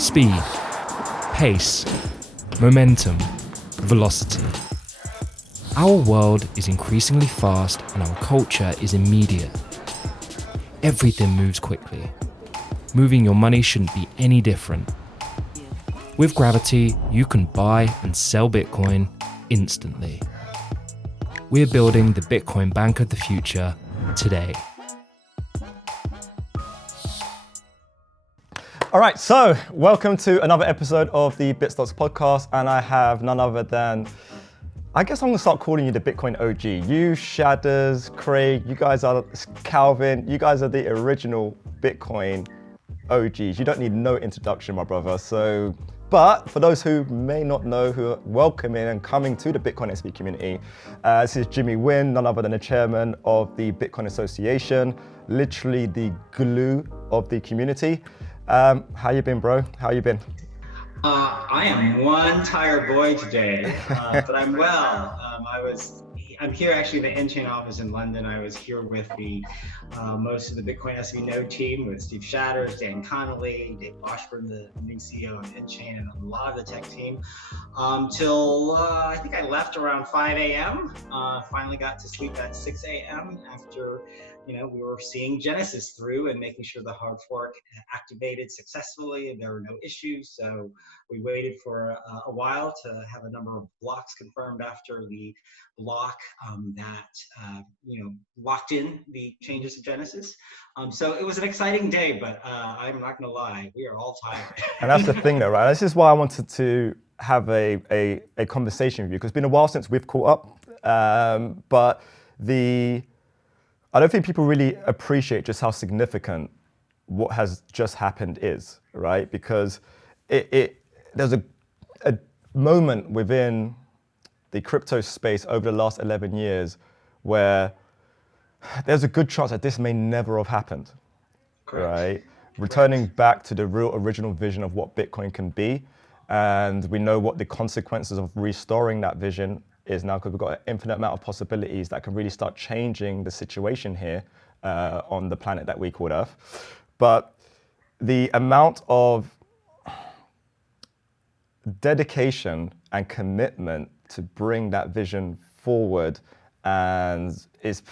Speed, pace, momentum, velocity. Our world is increasingly fast and our culture is immediate. Everything moves quickly. Moving your money shouldn't be any different. With Gravity, you can buy and sell Bitcoin instantly. We're building the Bitcoin bank of the future today. All right, so welcome to another episode of the Bitstocks podcast, and I have none other than, I guess I'm gonna start calling you the Bitcoin OG. You, Shadders, Craig, you guys are Calvin, you guys are the original Bitcoin OGs. You don't need no introduction, my brother. But for those who may not know, who are welcoming and coming to the Bitcoin SV community, this is Jimmy Nguyen, none other than the chairman of the Bitcoin Association, literally the glue of the community. How you been, bro? How you been? I am one tired boy today, but I'm well. I'm here actually in the N-Chain office in London. I was here with the most of the Bitcoin SV node team with Steve Shadders, Dan Connolly, Dave Washburn, the new CEO of N-Chain, and a lot of the tech team till I think I left around 5 a.m. Finally got to sleep at 6 a.m. after we were seeing Genesis through and making sure the hard fork activated successfully and there were no issues. So we waited for a while to have a number of blocks confirmed after the block that locked in the changes to Genesis. So it was an exciting day, but I'm not gonna lie, we are all tired. And that's the thing though, right? This is why I wanted to have a conversation with you, because it's been a while since we've caught up. But I don't think people really appreciate just how significant what has just happened is, right? Because there's a moment within the crypto space over the last 11 years where there's a good chance that this may never have happened, Correct. Right? Returning back to the real original vision of what Bitcoin can be. And we know what the consequences of restoring that vision is now, because we've got an infinite amount of possibilities that can really start changing the situation here on the planet that we call Earth. But the amount of dedication and commitment to bring that vision forward, and it's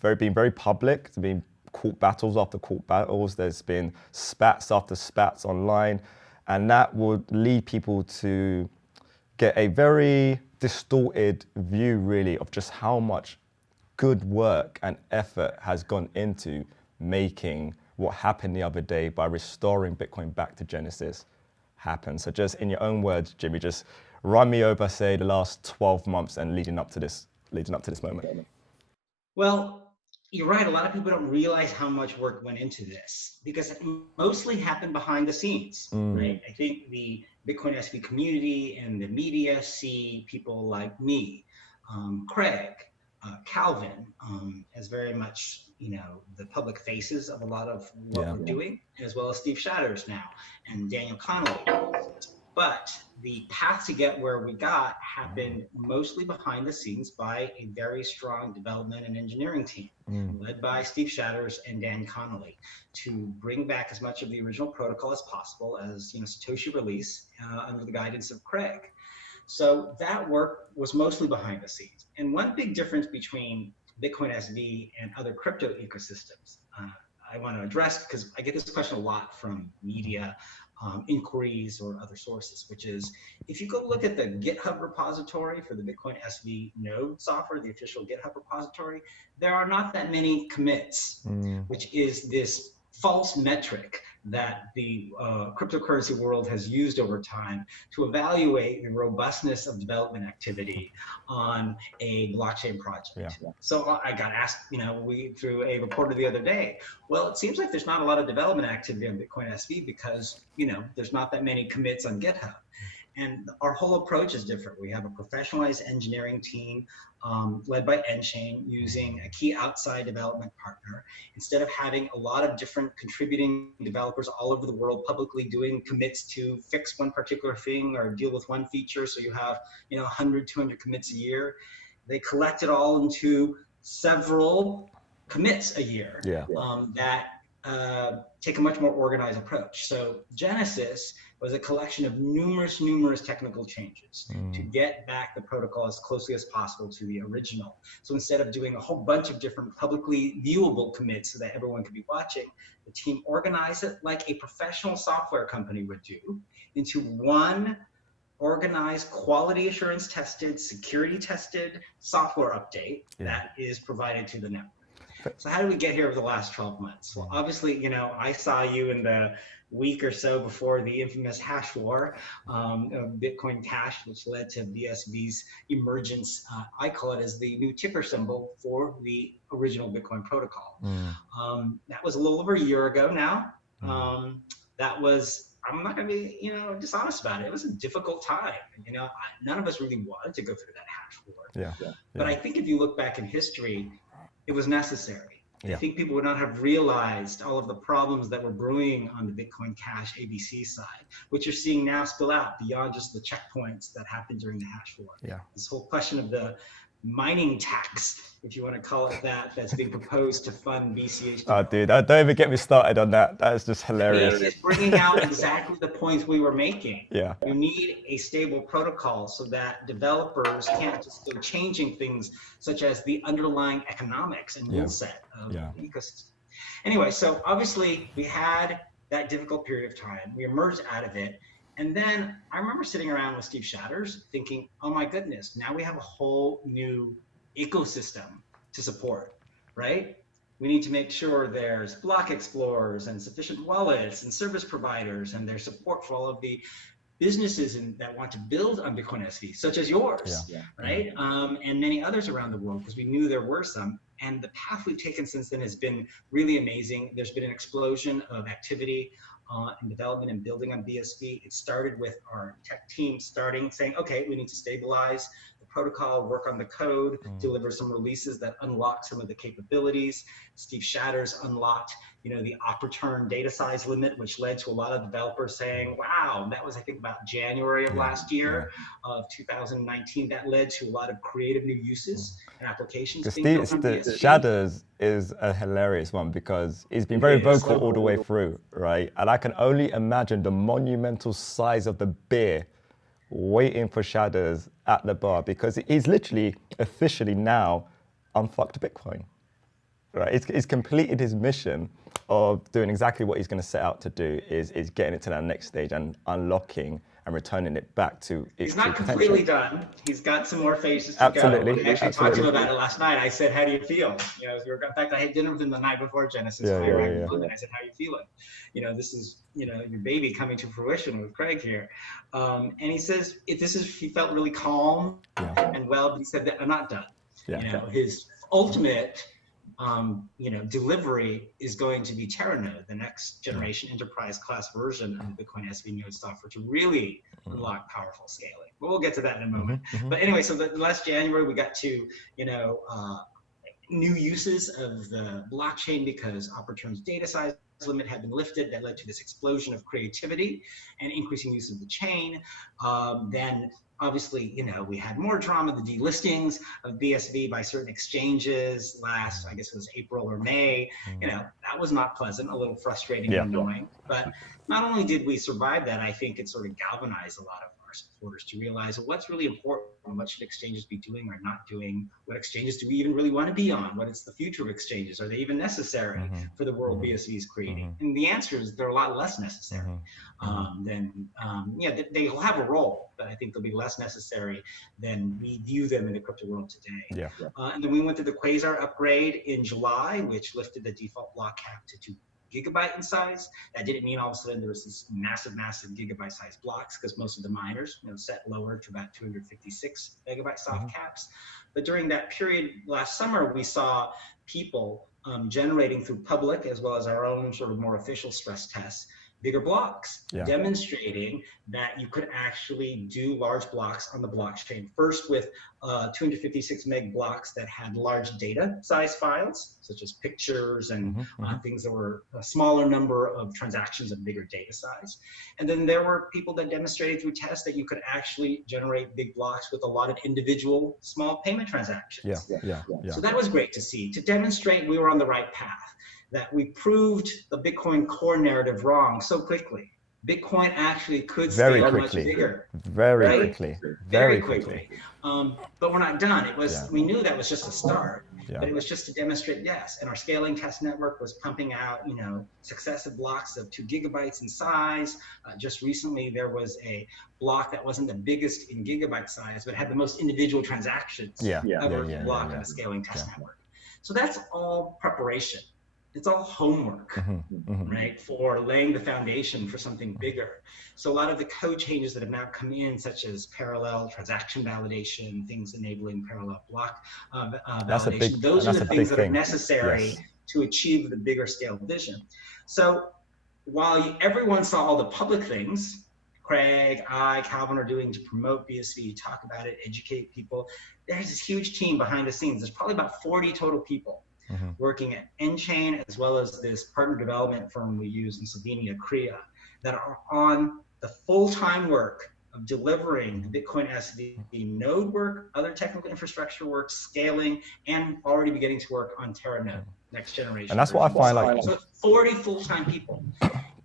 been very public. There's been court battles after court battles. There's been spats after spats online, and that would lead people to get a very distorted view, really, of just how much good work and effort has gone into making what happened the other day by restoring Bitcoin back to Genesis happen. So just in your own words, Jimmy, just run me over, say, the last 12 months and leading up to this moment. Well, you're right. A lot of people don't realize how much work went into this because it mostly happened behind the scenes, right? I think the Bitcoin SV community and the media see people like me, Craig, Calvin, as very much, the public faces of a lot of what we're doing, as well as Steve Shadders now and Daniel Connolly. But the path to get where we got happened mostly behind the scenes by a very strong development and engineering team, led by Steve Shadders and Dan Connolly, to bring back as much of the original protocol as possible as Satoshi release under the guidance of Craig. So that work was mostly behind the scenes. And one big difference between Bitcoin SV and other crypto ecosystems I want to address, because I get this question a lot from media, inquiries or other sources, which is, if you go look at the GitHub repository for the Bitcoin SV node software, the official GitHub repository, there are not that many commits, which is this false metric that the cryptocurrency world has used over time to evaluate the robustness of development activity on a blockchain project. Yeah. So I got asked, through a reporter the other day, well, it seems like there's not a lot of development activity on Bitcoin SV because, there's not that many commits on GitHub. And our whole approach is different. We have a professionalized engineering team led by N-Chain, using a key outside development partner. Instead of having a lot of different contributing developers all over the world publicly doing commits to fix one particular thing or deal with one feature, so you have 100, 200 commits a year, they collect it all into several commits a year that take a much more organized approach. So Genesis was a collection of numerous technical changes to get back the protocol as closely as possible to the original. So instead of doing a whole bunch of different publicly viewable commits so that everyone could be watching, the team organized it like a professional software company would do into one organized, quality assurance tested, security tested software update that is provided to the network. So how did we get here over the last 12 months? Well, obviously, you know, I saw you in the week or so before the infamous hash war of Bitcoin Cash, which led to BSV's emergence. I call it as the new ticker symbol for the original Bitcoin protocol. That was a little over a year ago now. That was, I'm not going to be, you know, dishonest about it. It was a difficult time. You know, none of us really wanted to go through that hash war. But I think if you look back in history, it was necessary. I think people would not have realized all of the problems that were brewing on the Bitcoin Cash ABC side, which you're seeing now spill out beyond just the checkpoints that happened during the hash war. This whole question of the mining tax, if you want to call it that, that's being proposed to fund BCH. Oh, dude, don't even get me started on that. That is just hilarious. It's bringing out exactly the points we were making. You need a stable protocol so that developers can't just go changing things such as the underlying economics and rule set of the ecosystem. Anyway, so obviously we had that difficult period of time. We emerged out of it. And then I remember sitting around with Steve Shadders thinking, oh my goodness, now we have a whole new ecosystem to support, right? We need to make sure there's block explorers and sufficient wallets and service providers, and there's support for all of the businesses that want to build on Bitcoin SV, such as yours, right? And many others around the world, because we knew there were some. And the path we've taken since then has been really amazing. There's been an explosion of activity and development and building on BSV. It started with our tech team saying, okay, we need to stabilize the protocol, work on the code, deliver some releases that unlock some of the capabilities. Steve Shadders unlocked, you know, the op-return data size limit, which led to a lot of developers saying, wow, that was, I think, about January of last year of 2019. That led to a lot of creative new uses and applications. Shadders is a hilarious one because he's been very vocal all the way through, right? And I can only imagine the monumental size of the beer waiting for Shadders at the bar, because he's literally officially now unfucked Bitcoin, right? He's completed his mission of doing exactly what he's going to set out to do, is getting it to that next stage and unlocking and returning it back to its He's not completely done. He's got some more phases to go. I actually talked to him about it last night. I said, how do you feel? You know, in fact, I had dinner with him the night before Genesis. I said, how are you feeling? You know, this is, you know, your baby coming to fruition with Craig here. And he says, he felt really calm and well, but he said that I'm not done. You know, his ultimate delivery is going to be Teranode, the next generation enterprise class version of the Bitcoin SV node software, to really unlock powerful scaling. But we'll get to that in a moment. But anyway, so the last January we got to, new uses of the blockchain because op-return's data size limit had been lifted. That led to this explosion of creativity and increasing use of the chain. Then obviously, we had more drama, the delistings of BSV by certain exchanges last, I guess it was April or May. That was not pleasant, a little frustrating and annoying. But not only did we survive that, I think it sort of galvanized a lot of our supporters to realize what's really important, what should exchanges be doing or not doing, what exchanges do we even really want to be on, what is the future of exchanges, are they even necessary for the world BSV is creating? And the answer is they're a lot less necessary they'll have a role, but I think they'll be less necessary than we view them in the crypto world today. And then we went through the Quasar upgrade in July, which lifted the default block cap to 2 gigabyte in size. That didn't mean all of a sudden there was this massive gigabyte size blocks, because most of the miners set lower to about 256 megabyte soft caps. But during that period last summer, we saw people generating through public as well as our own sort of more official stress tests bigger blocks, demonstrating that you could actually do large blocks on the blockchain. First with 256 meg blocks that had large data size files, such as pictures and things that were a smaller number of transactions of bigger data size. And then there were people that demonstrated through tests that you could actually generate big blocks with a lot of individual small payment transactions. So that was great to see, to demonstrate we were on the right path, that we proved the Bitcoin core narrative wrong so quickly. Bitcoin actually could Very scale quickly. much bigger. Very right? quickly. Very quickly. But we're not done. We knew that was just a start, Yeah. but it was just to demonstrate, yes. And our scaling test network was pumping out, successive blocks of 2 gigabytes in size. Just recently, there was a block that wasn't the biggest in gigabyte size, but had the most individual transactions ever block on a scaling test network. So that's all preparation. It's all homework, right, for laying the foundation for something bigger. So a lot of the code changes that have now come in, such as parallel transaction validation, things enabling parallel block validation, those are the things that are necessary to achieve the bigger scale vision. So while everyone saw all the public things, Craig, Calvin are doing to promote BSV, talk about it, educate people, there's this huge team behind the scenes. There's probably about 40 total people working at N-Chain, as well as this partner development firm we use in Slovenia, Kria, that are on the full-time work of delivering the Bitcoin SV node work, other technical infrastructure work, scaling, and already beginning to work on Teranode, next generation. And that's what I find so 40 full-time people.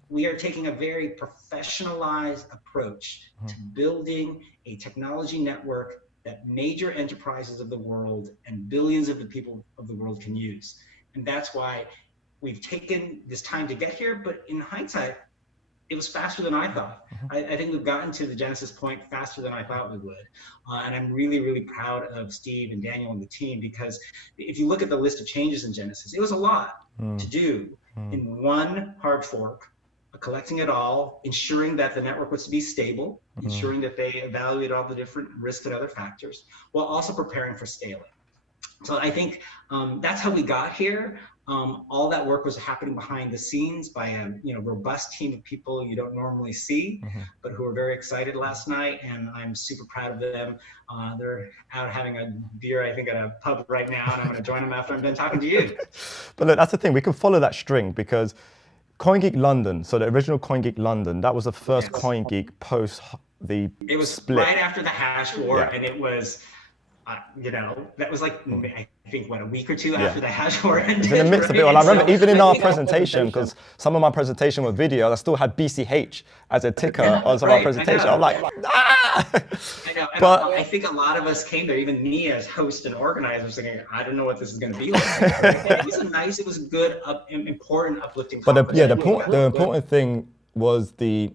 We are taking a very professionalized approach to building a technology network that major enterprises of the world and billions of the people of the world can use. And that's why we've taken this time to get here, but in hindsight, it was faster than I thought. I think we've gotten to the genesis point faster than I thought we would. And I'm really, really proud of Steve and Daniel and the team, because if you look at the list of changes in Genesis, it was a lot to do in one hard fork, collecting it all, ensuring that the network was to be stable, ensuring that they evaluate all the different risks and other factors, while also preparing for scaling. So I think that's how we got here. All that work was happening behind the scenes by a robust team of people you don't normally see, but who were very excited last night, and I'm super proud of them. They're out having a beer, I think, at a pub right now, and I'm going to join them after I'm done talking to you. But look, that's the thing. We can follow that string, because CoinGeek London, so the original CoinGeek London, that was the first CoinGeek post the It was split. Right after the hash war, and it was, that was like, I think, a week or two after the hash war ended. In the midst of it all, I remember even in our presentation, because some of my presentation were video, I still had BCH as a ticker on some of our presentation. I'm like, ah! I know, but I think a lot of us came there, even me as host and organizer, was thinking, I don't know what this is going to be like. It was a good, important, uplifting conference. But the important thing was the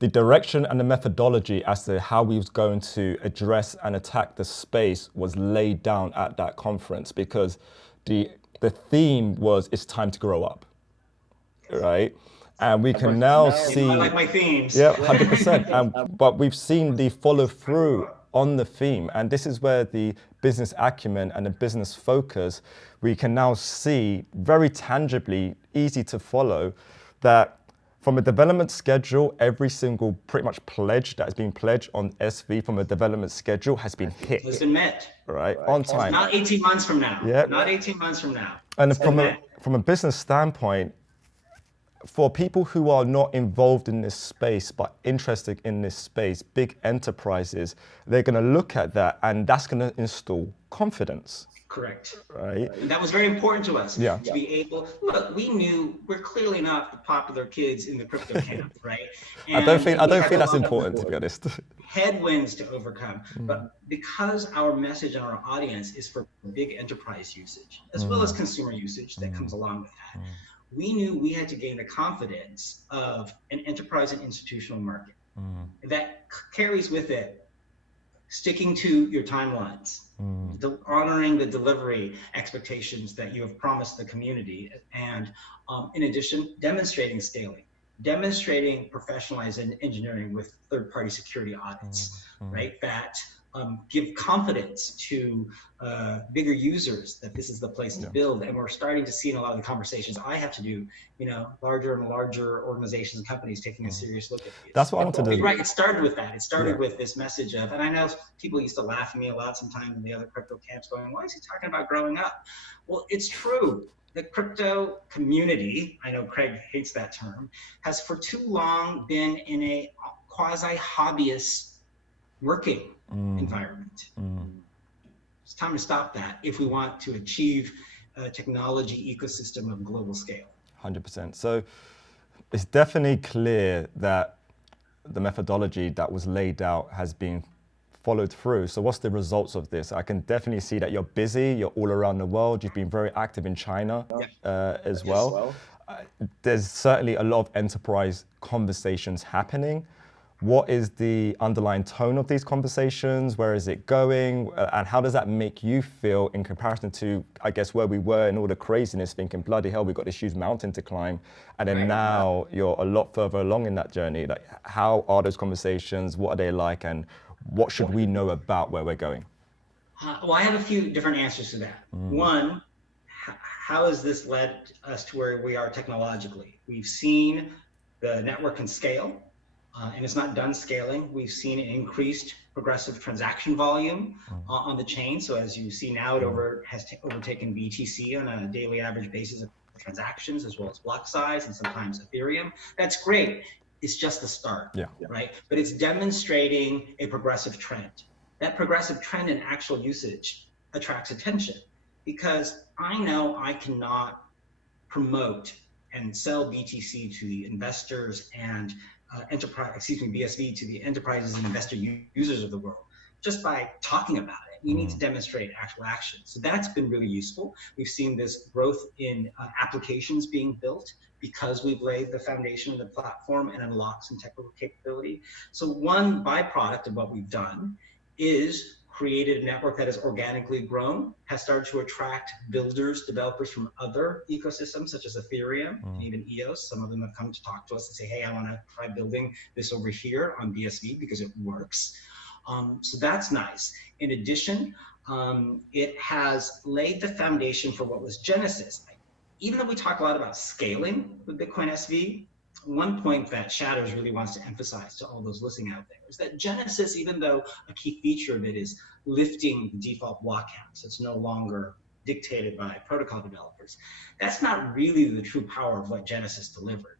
direction and the methodology as to how we was going to address and attack the space was laid down at that conference, because the theme was, it's time to grow up, right? And we can now see— I like my themes. Yeah, 100%. But we've seen the follow through on the theme. And this is where the business acumen and the business focus, we can now see very tangibly, easy to follow, that from a development schedule, every single pretty much pledge that has been pledged on SV from a development schedule has been hit. Has been met. Right, on time. Not 18 months from now. Yeah. Not 18 months from now. And from a business standpoint, for people who are not involved in this space but interested in this space, big enterprises, they're going to look at that, and that's going to install confidence. Correct. Right. And that was very important to us. Yeah. To be able, look, we knew we're clearly not the popular kids in the crypto camp, right? And I don't think that's important, to be honest. Headwinds to overcome, but because our message and our audience is for big enterprise usage, as well as consumer usage that comes along with that, we knew we had to gain the confidence of an enterprise and institutional market that carries with it sticking to your timelines, honoring the delivery expectations that you have promised the community, and in addition, demonstrating scaling, demonstrating professionalized engineering with third-party security audits, right? That give confidence to bigger users that this is the place to build. And we're starting to see in a lot of the conversations I have to do, larger and larger organizations and companies taking a serious look at these. That's what I want to do. Right, it started with that. It started with this message of, and I know people used to laugh at me a lot sometimes in the other crypto camps going, why is he talking about growing up? Well, it's true. The crypto community, I know Craig hates that term, has for too long been in a quasi-hobbyist working environment. It's time to stop that if we want to achieve a technology ecosystem of global scale. 100%. So It's definitely clear that the methodology that was laid out has been followed through. So what's the results of this? I can definitely see that you're busy, you're all around the world, you've been very active in China as well. There's certainly a lot of enterprise conversations happening. What is the underlying tone of these conversations? Where is it going? And how does that make you feel in comparison to, I guess, where we were in all the craziness, thinking, bloody hell, we've got this huge mountain to climb. And then now you're a lot further along in that journey. Like, how are those conversations? What are they like? And what should we know about where we're going? Well, I have a few different answers to that. One, how has this led us to where we are technologically? We've seen the network can scale. And it's not done scaling. We've seen an increased progressive transaction volume on the chain. So as you see now, it has overtaken BTC on a daily average basis of transactions, as well as block size and sometimes Ethereum. That's great. It's just the start, right? But it's demonstrating a progressive trend. That progressive trend in actual usage attracts attention, because I know I cannot promote and sell BTC to the investors and BSV to the enterprises and investor users of the world just by talking about it. You need to demonstrate actual action. So that's been really useful. We've seen this growth in applications being built because we've laid the foundation of the platform and unlocked some technical capability. So one byproduct of what we've done is created a network that has organically grown, has started to attract builders, developers from other ecosystems such as Ethereum and even EOS. Some of them have come to talk to us and say, hey, I want to try building this over here on BSV because it works. So that's nice. In addition, it has laid the foundation for what was Genesis. Even though we talk a lot about scaling with Bitcoin SV, one point that Shadders really wants to emphasize to all those listening out there is that Genesis, even though a key feature of it is lifting the default block count, so it's no longer dictated by protocol developers, that's not really the true power of what Genesis delivered.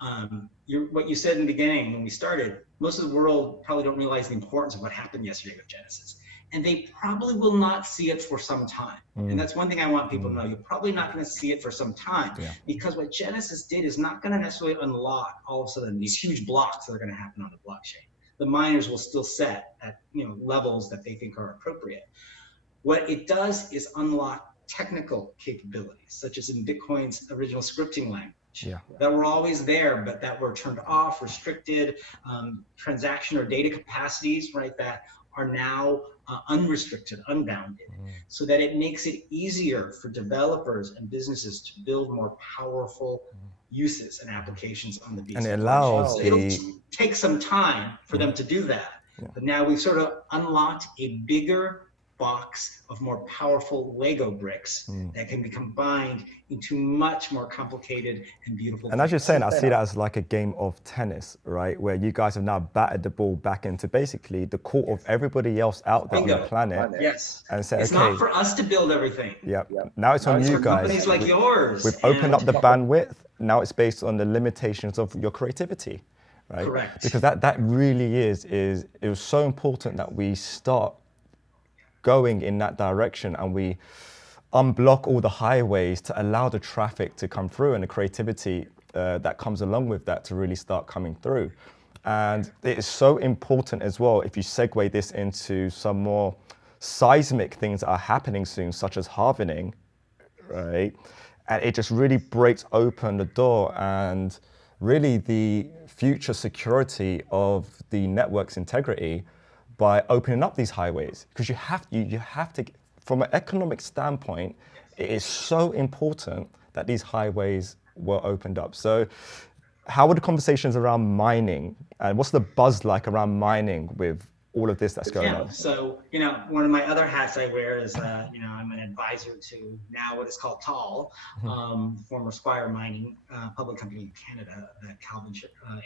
What you said in the beginning when we started, most of the world probably don't realize the importance of what happened yesterday with Genesis. And they probably will not see it for some time. And that's one thing I want people to know. You're probably not going to see it for some time, because what Genesis did is not going to necessarily unlock all of a sudden these huge blocks that are going to happen on the blockchain. The miners will still set at levels that they think are appropriate. What it does is unlock technical capabilities, such as in Bitcoin's original scripting language, that were always there, but that were turned off, restricted, transaction or data capacities, right, that are now unrestricted, unbounded, so that it makes it easier for developers and businesses to build more powerful uses and applications on the BSV. And it allows it'll take some time for them to do that. But now we've sort of unlocked a bigger box of more powerful Lego bricks that can be combined into much more complicated and beautiful. And as you're saying, I see that as like a game of tennis, right? Where you guys have now batted the ball back into basically the court of everybody else out there on the planet. Yes. And say, it's not for us to build everything. Now it's on you guys. Companies like yours. We've opened up the bandwidth. Now it's based on the limitations of your creativity, right? Correct. Because that really it was so important that we start going in that direction and we unblock all the highways to allow the traffic to come through and the creativity that comes along with that to really start coming through. And it is so important as well, if you segue this into some more seismic things that are happening soon, such as halvening, right? And it just really breaks open the door and really the future security of the network's integrity by opening up these highways, because you have to, from an economic standpoint, it is so important that these highways were opened up. So how are the conversations around mining, and what's the buzz like around mining with all of this that's going on? So, one of my other hats I wear is, I'm an advisor to now what is called TAL, former Squire Mining, public company in Canada that Calvin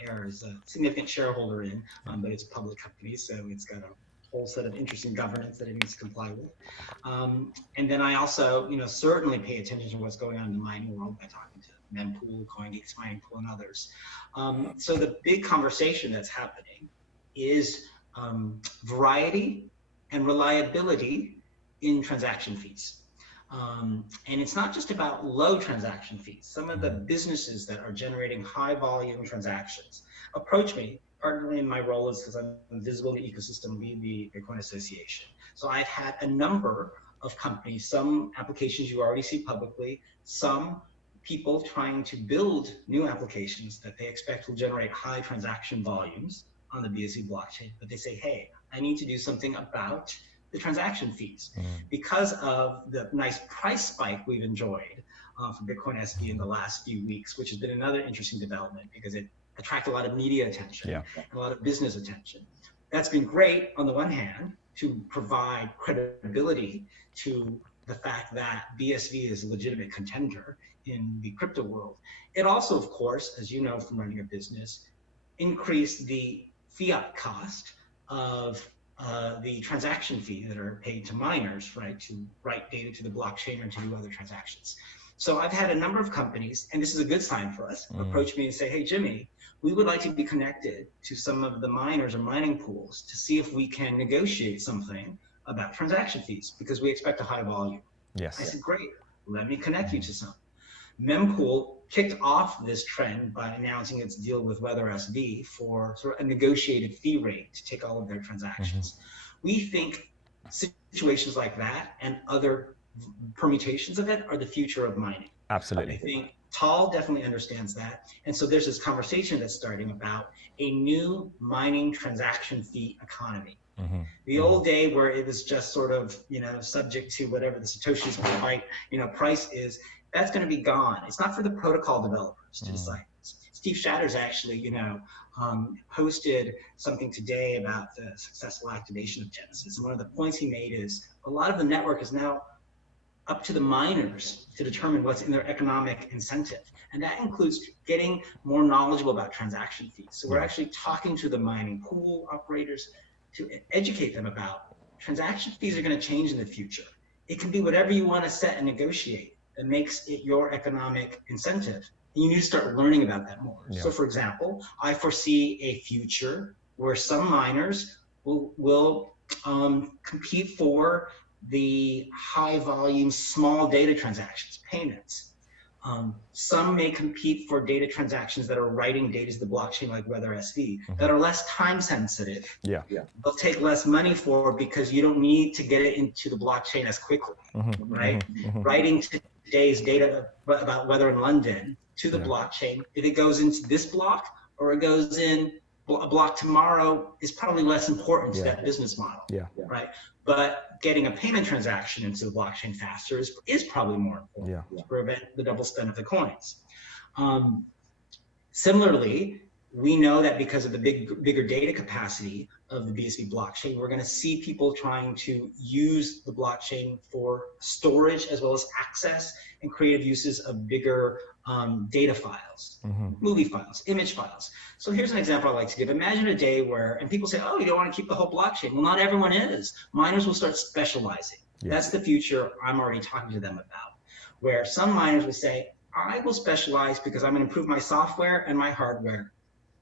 Ayre is a significant shareholder in, but it's a public company, so it's got a whole set of interesting governance that it needs to comply with. And then I also, certainly pay attention to what's going on in the mining world by talking to Mempool, CoinGeek Mining Pool, and others. So the big conversation that's happening is variety and reliability in transaction fees. And it's not just about low transaction fees. Some of the businesses that are generating high volume transactions approach me, partly in my role is because I'm visible in the ecosystem, lead the Bitcoin Association. So I've had a number of companies, some applications you already see publicly, some people trying to build new applications that they expect will generate high transaction volumes on the BSC blockchain, but they say, hey, I need to do something about the transaction fees. Because of the nice price spike we've enjoyed for Bitcoin SV in the last few weeks, which has been another interesting development because it attracted a lot of media attention and a lot of business attention. That's been great on the one hand to provide credibility to the fact that BSV is a legitimate contender in the crypto world. It also, of course, as you know from running a business, increased the fiat cost of the transaction fee that are paid to miners, right, to write data to the blockchain and to do other transactions. So I've had a number of companies, and this is a good sign for us, approach me and say, hey, Jimmy, we would like to be connected to some of the miners or mining pools to see if we can negotiate something about transaction fees because we expect a high volume. Yes. I said, great, let me connect you to some. Mempool kicked off this trend by announcing its deal with WeatherSV for sort of a negotiated fee rate to take all of their transactions. We think situations like that and other permutations of it are the future of mining. Absolutely. I think Tal definitely understands that. And so there's this conversation that's starting about a new mining transaction fee economy. The old day where it was just sort of, subject to whatever the Satoshi's price is, that's going to be gone. It's not for the protocol developers to decide. Steve Shadders actually, posted something today about the successful activation of Genesis. And one of the points he made is a lot of the network is now up to the miners to determine what's in their economic incentive. And that includes getting more knowledgeable about transaction fees. So we're actually talking to the mining pool operators to educate them about transaction fees are going to change in the future. It can be whatever you want to set and negotiate that makes it your economic incentive. And you need to start learning about that more. So for example, I foresee a future where some miners will compete for the high volume, small data transactions, payments. Some may compete for data transactions that are writing data to the blockchain like WeatherSV that are less time sensitive. They'll take less money for because you don't need to get it into the blockchain as quickly, right? Writing today's data about weather in London to the blockchain, if it goes into this block or it goes in a block tomorrow is probably less important to that business model, right? But getting a payment transaction into the blockchain faster is probably more important to prevent the double spend of the coins. Similarly, we know that because of the bigger data capacity of the BSV blockchain, we're going to see people trying to use the blockchain for storage as well as access and creative uses of bigger data files, movie files, image files. So here's an example I like to give. Imagine a day where, and people say, oh, you don't want to keep the whole blockchain. Well, not everyone is. Miners will start specializing. That's the future I'm already talking to them about, where some miners will say, I will specialize because I'm going to improve my software and my hardware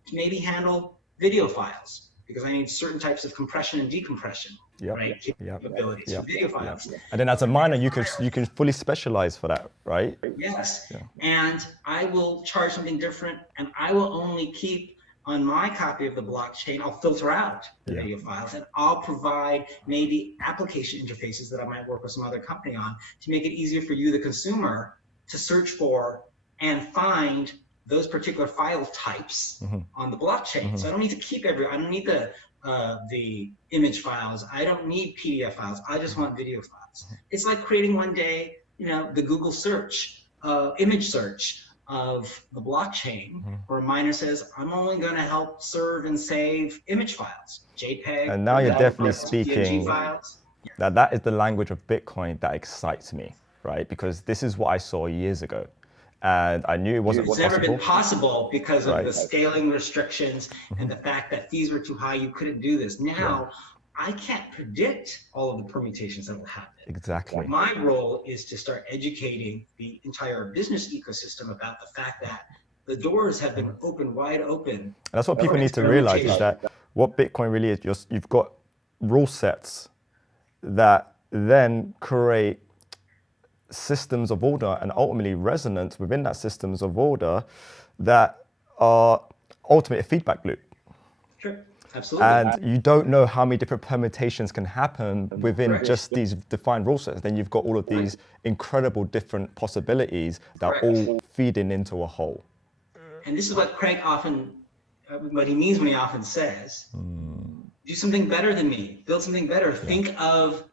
to maybe handle video files because I need certain types of compression and decompression, right? Capabilities for video files. And then as a miner, you can fully specialize for that, right? Yes. And I will charge something different, and I will only keep on my copy of the blockchain, I'll filter out the video files, and I'll provide maybe application interfaces that I might work with some other company on to make it easier for you, the consumer, to search for and find those particular file types on the blockchain. So I don't need to keep I don't need the image files. I don't need PDF files. I just want video files. It's like creating one day, the Google search, image search of the blockchain, where a miner says, I'm only going to help serve and save image files, JPEG. And now you're definitely speaking, files. that is the language of Bitcoin that excites me, right? Because this is what I saw years ago. And I knew it wasn't possible. It's never been possible because of the scaling restrictions and the fact that fees were too high. You couldn't do this. Now, I can't predict all of the permutations that will happen. Exactly. My role is to start educating the entire business ecosystem about the fact that the doors have been open, wide open. And that's what people need to realize is that what Bitcoin really is, you've got rule sets that then create systems of order and ultimately resonance within that systems of order that are ultimately a feedback loop. Sure, absolutely. And you don't know how many different permutations can happen within just these defined rule sets. Then you've got all of these incredible different possibilities that are all feeding into a whole. And this is what Craig often, what he means when he often says, do something better than me, build something better, think of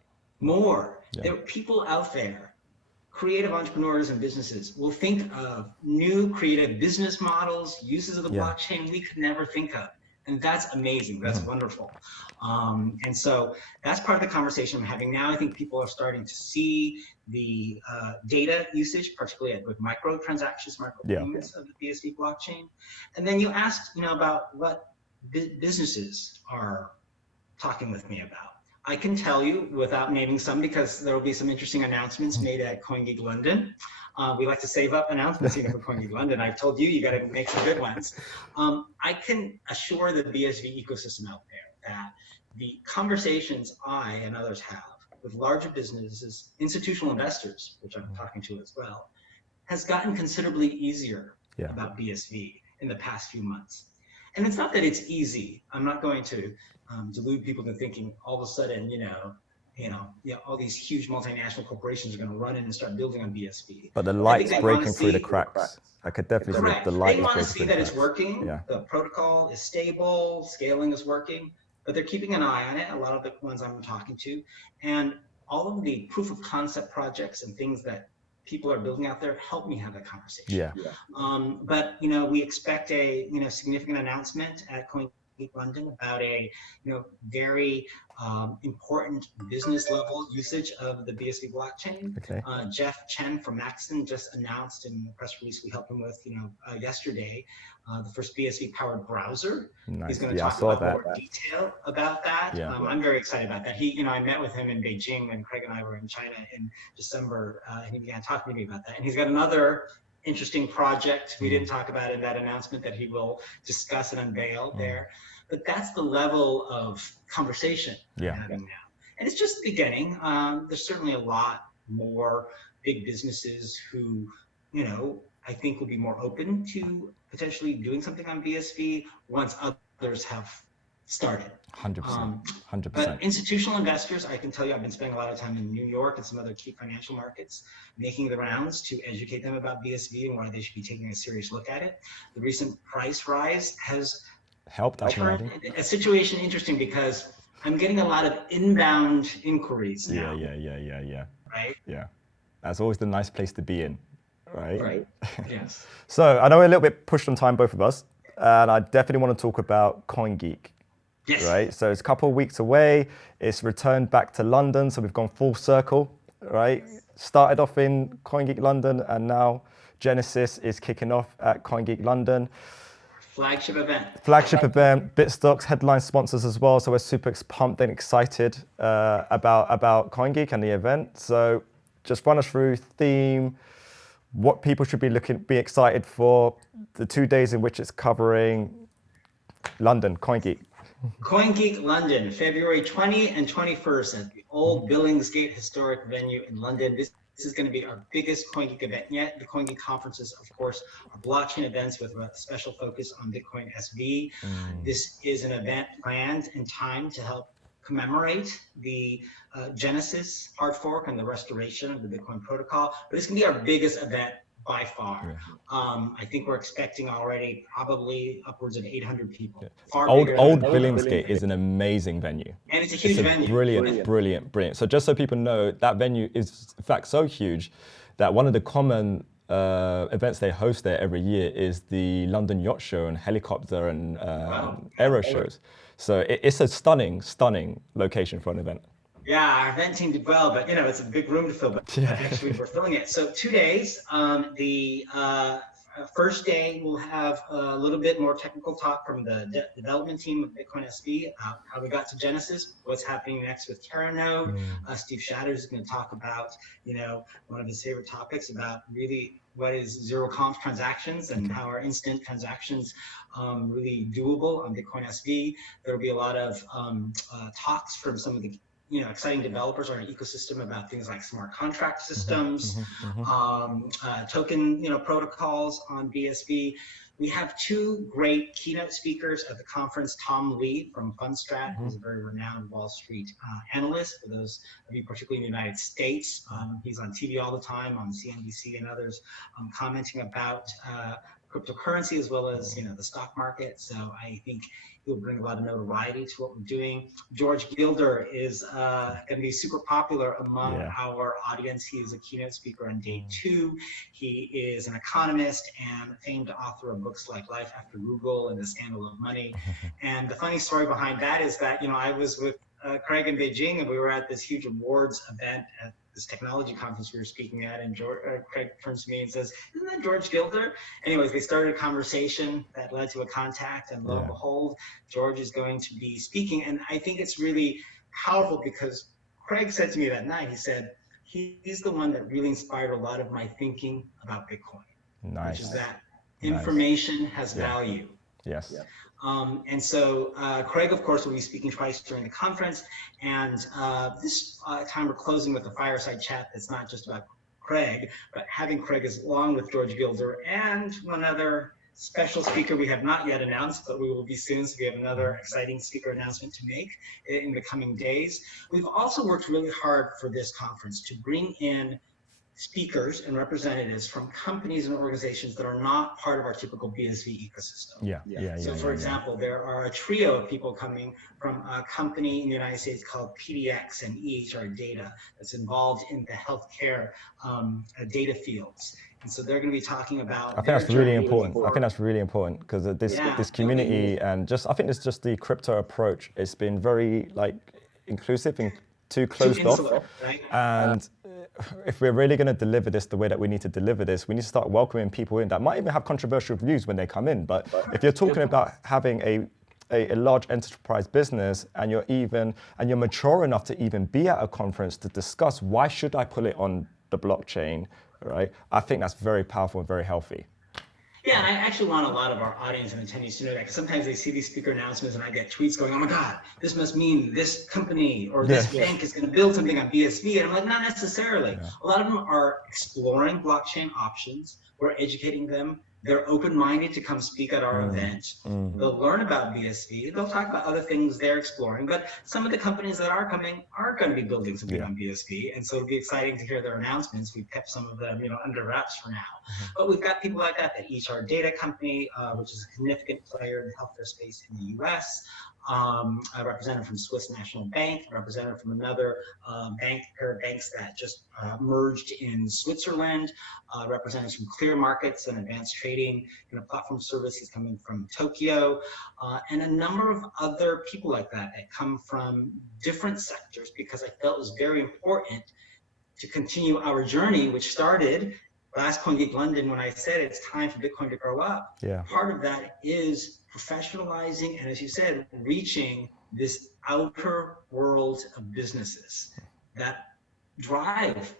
more. There are people out there, creative entrepreneurs and businesses will think of new creative business models, uses of the blockchain we could never think of. And that's amazing. That's wonderful. And so that's part of the conversation I'm having now. I think people are starting to see the data usage, particularly with micro transactions, micro payments of the BSV blockchain. And then you asked, about what businesses are talking with me about. I can tell you without naming some, because there will be some interesting announcements made at CoinGeek London. We like to save up announcements for CoinGeek London. I've told you, you got to make some good ones. I can assure the BSV ecosystem out there that the conversations I and others have with larger businesses, institutional investors, which I'm talking to as well, has gotten considerably easier about BSV in the past few months. And it's not that it's easy. I'm not going to delude people into thinking all of a sudden, all these huge multinational corporations are going to run in and start building on BSV. But the light's breaking through the cracks. I could definitely see the light. They want to see that it's working. The protocol is stable, scaling is working, but they're keeping an eye on it. A lot of the ones I'm talking to, and all of the proof of concept projects and things that people are building out there help me have that conversation. But we expect a significant announcement at CoinGeek London about a very important business level usage of the BSV blockchain. Jeff Chen from Maxon just announced in the press release we helped him with yesterday the first BSV powered browser. He's going to talk about more detail about that. I'm very excited about that. I met with him in Beijing when Craig and I were in China in December, and he began talking to me about that. And he's got another interesting project we didn't talk about in that announcement that he will discuss and unveil there. But that's the level of conversation we're having now. And it's just the beginning. There's certainly a lot more big businesses who, I think will be more open to potentially doing something on BSV once others have started. 100%. But institutional investors, I can tell you, I've been spending a lot of time in New York and some other key financial markets, making the rounds to educate them about BSV and why they should be taking a serious look at it. The recent price rise has helped turned a situation interesting because I'm getting a lot of inbound inquiries now. Right? Yeah. That's always the nice place to be in, right? Right. Yes. So I know we're a little bit pushed on time, both of us, and I definitely want to talk about CoinGeek. Yes. Right. So it's a couple of weeks away. It's returned back to London. So we've gone full circle, right? Started off in CoinGeek London, and now Genesis is kicking off at CoinGeek London. Flagship event. Bitstocks, headline sponsors as well. So we're super pumped and excited about CoinGeek and the event. So just run us through theme, what people should be excited for, the 2 days in which it's covering London, CoinGeek. CoinGeek London, February 20 and 21st at the old Billingsgate historic venue in London. This is going to be our biggest CoinGeek event yet. The CoinGeek conferences, of course, are blockchain events with a special focus on Bitcoin SV. This is an event planned in time to help commemorate the Genesis hard fork and the restoration of the Bitcoin protocol. But it's going to be our biggest event by far. I think we're expecting already probably upwards of 800 people. Old Billingsgate is an amazing venue. And it's a huge venue. Brilliant. So just so people know, that venue is in fact so huge that one of the common events they host there every year is the London Yacht Show and helicopter and aero shows. So it's a stunning location for an event. Yeah, our event team did well, but it's a big room to fill, but actually we're filling it. So 2 days, the first day we'll have a little bit more technical talk from the development team of Bitcoin SV, how we got to Genesis, what's happening next with Teranode. Steve Shadders is going to talk about, one of his favorite topics about really what is zero conf transactions and how are instant transactions really doable on Bitcoin SV. There'll be a lot of talks from some of the exciting developers are an ecosystem about things like smart contract systems, token, protocols on BSV. We have two great keynote speakers at the conference. Tom Lee from Fundstrat, who's a very renowned Wall Street analyst, for those of you particularly in the United States. He's on TV all the time, on CNBC and others, commenting about cryptocurrency as well as the stock market. So I think he'll bring a lot of notoriety to what we're doing. George Gilder is going to be super popular among our audience. He is a keynote speaker on day 2. He is an economist and famed author of books like Life After Google and The Scandal of Money. And the funny story behind that is that, I was with Craig in Beijing, and we were at this huge awards event at this technology conference we were speaking at, and Craig turns to me and says, "Isn't that George Gilder?" Anyways, they started a conversation that led to a contact, and lo and behold, George is going to be speaking. And I think it's really powerful because Craig said to me that night, he said, he's the one that really inspired a lot of my thinking about Bitcoin, which is that information has value. Yes. And so Craig, of course, will be speaking twice during the conference. And this time we're closing with a fireside chat that's not just about Craig, but having Craig is along with George Gilder and one other special speaker we have not yet announced, but we will be soon. So we have another exciting speaker announcement to make in the coming days. We've also worked really hard for this conference to bring in speakers and representatives from companies and organizations that are not part of our typical BSV ecosystem. So for example, there are a trio of people coming from a company in the United States called PDX and EHR Data that's involved in the healthcare data fields. And so they're going to be talking about. I think that's really important. I think that's really important because this community and I think it's just the crypto approach. It's been very inclusive and too closed off. Right? And if we're really going to deliver this the way that we need to deliver this, we need to start welcoming people in that might even have controversial views when they come in. But if you're talking about having a large enterprise business and you're mature enough to even be at a conference to discuss why should I put it on the blockchain, right? I think that's very powerful and very healthy. Yeah, and I actually want a lot of our audience and attendees to know that, because sometimes they see these speaker announcements and I get tweets going, "Oh my God, this must mean this company or this bank is going to build something on BSV." And I'm like, not necessarily. A lot of them are exploring blockchain options. We're educating them. They're open-minded to come speak at our event. They'll learn about BSV. They'll talk about other things they're exploring. But some of the companies that are coming are going to be building something on BSV. And so it'll be exciting to hear their announcements. We've kept some of them, under wraps for now. But we've got people like that, the EHR Data Company, which is a significant player in the healthcare space in the US. A representative from Swiss National Bank, a representative from another pair of banks that just merged in Switzerland, representatives from Clear Markets and Advanced Trading, platform services coming from Tokyo, and a number of other people like that come from different sectors, because I felt it was very important to continue our journey, which started last CoinGeek London when I said it's time for Bitcoin to grow up. Part of that is professionalizing and, as you said, reaching this outer world of businesses that drive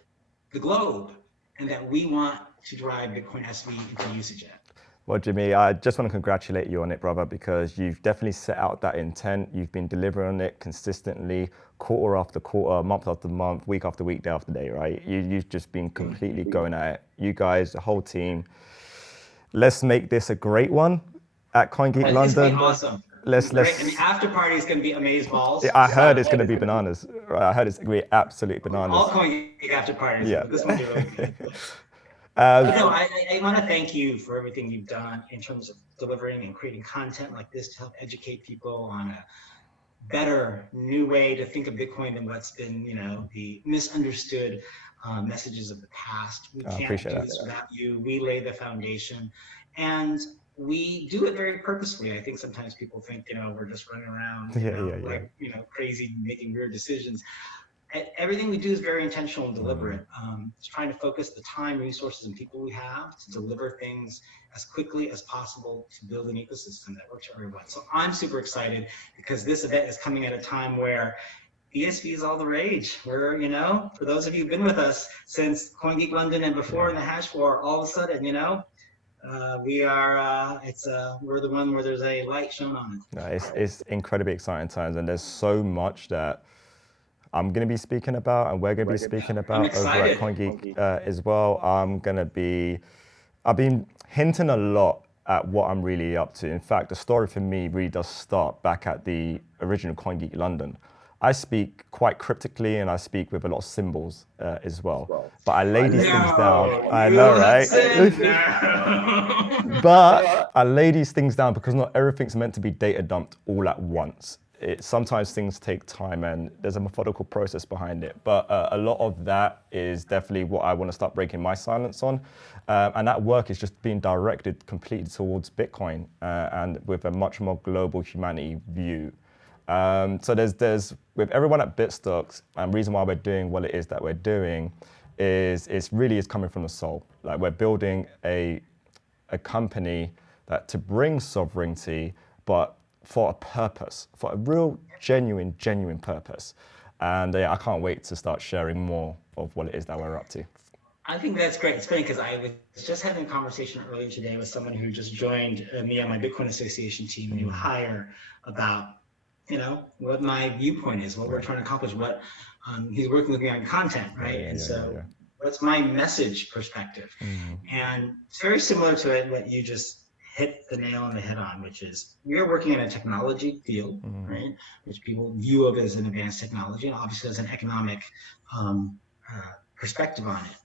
the globe and that we want to drive Bitcoin SV into usage at. Well, Jimmy, I just want to congratulate you on it, brother, because you've definitely set out that intent. You've been delivering on it consistently, quarter after quarter, month after month, week after week, day after day, right? You've just been completely going at it. You guys, the whole team, let's make this a great one at CoinGeek London. It's going to be awesome. Let's. And the after party is going to be amazeballs. I heard it's going to be bananas. Right? I heard it's going to be absolute bananas. All CoinGeek after parties. Yeah. This one will be really good. I want to thank you for everything you've done in terms of delivering and creating content like this to help educate people on a better, new way to think of Bitcoin than what's been, the misunderstood messages of the past. We can't do this without you. We lay the foundation, and we do it very purposefully. I think sometimes people think, we're just running around, crazy, making weird decisions. Everything we do is very intentional and deliberate. It's trying to focus the time, resources, and people we have to deliver things as quickly as possible to build an ecosystem that works for everyone. So I'm super excited because this event is coming at a time where BSV is all the rage. We're, for those of you who've been with us since CoinGeek London and before in the hash war, all of a sudden, we are, we're the one where there's a light shown on it. No, it's incredibly exciting times, and there's so much that I'm going to be speaking about and we're going to be speaking about over at CoinGeek as well. I've been hinting a lot at what I'm really up to. In fact, the story for me really does start back at the original CoinGeek London. I speak quite cryptically and I speak with a lot of symbols as well. But I lay these things down. I know, right? But I lay these things down because not everything's meant to be data dumped all at once. Sometimes things take time and there's a methodical process behind it. But a lot of that is definitely what I want to start breaking my silence on. And that work is just being directed completely towards Bitcoin and with a much more global humanity view. So there's with everyone at Bitstocks, and reason why we're doing what it is that we're doing is coming from the soul. Like we're building a company that to bring sovereignty, but for a purpose, for a real, genuine purpose. And I can't wait to start sharing more of what it is that we're up to. I think that's great. It's funny because I was just having a conversation earlier today with someone who just joined me on my Bitcoin Association team, a new hire, about what my viewpoint is, what we're trying to accomplish, what he's working with me on content, right? What's my message perspective? And it's very similar to what you just hit the nail on the head on, which is we are working in a technology field, right? Which people view of as an advanced technology, and obviously as an economic perspective on it.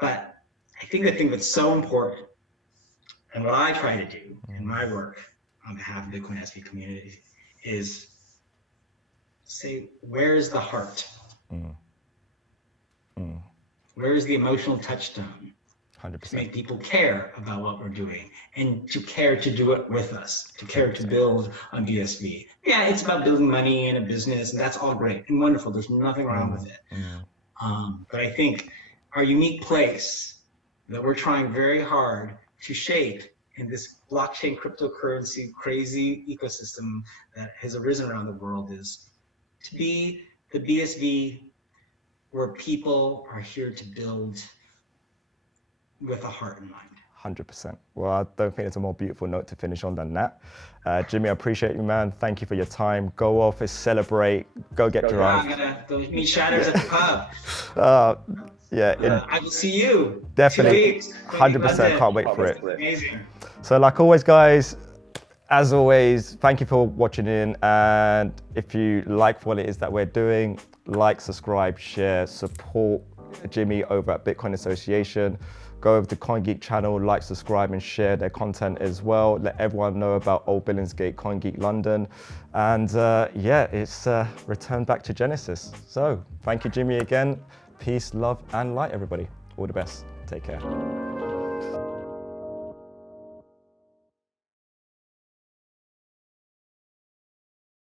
But I think the thing that's so important, and what I try to do in my work on behalf of the Bitcoin SV community, is say, where is the heart? Where is the emotional touchstone? 100%. To make people care about what we're doing and to care to do it with us, to care to build on BSV. Yeah, it's about building money and a business, and that's all great and wonderful. There's nothing wrong with it. But I think our unique place that we're trying very hard to shape in this blockchain cryptocurrency crazy ecosystem that has arisen around the world is to be the BSV where people are here to build with a heart in mind. 100%. Well, I don't think there's a more beautiful note to finish on than that. Jimmy, I appreciate you, man. Thank you for your time. Go off and celebrate. Go get drunk. I'm gonna go meet Shadders at the pub. I will see you. Definitely. 2 weeks. 100%. Can't wait for it. Amazing. So like always, guys, as always, thank you for watching in. And if you like what it is that we're doing, like, subscribe, share, support Jimmy over at Bitcoin Association. Go over to CoinGeek channel, like, subscribe, and share their content as well. Let everyone know about Old Billingsgate, CoinGeek London. And it's returned back to Genesis. So thank you, Jimmy, again. Peace, love, and light, everybody. All the best. Take care.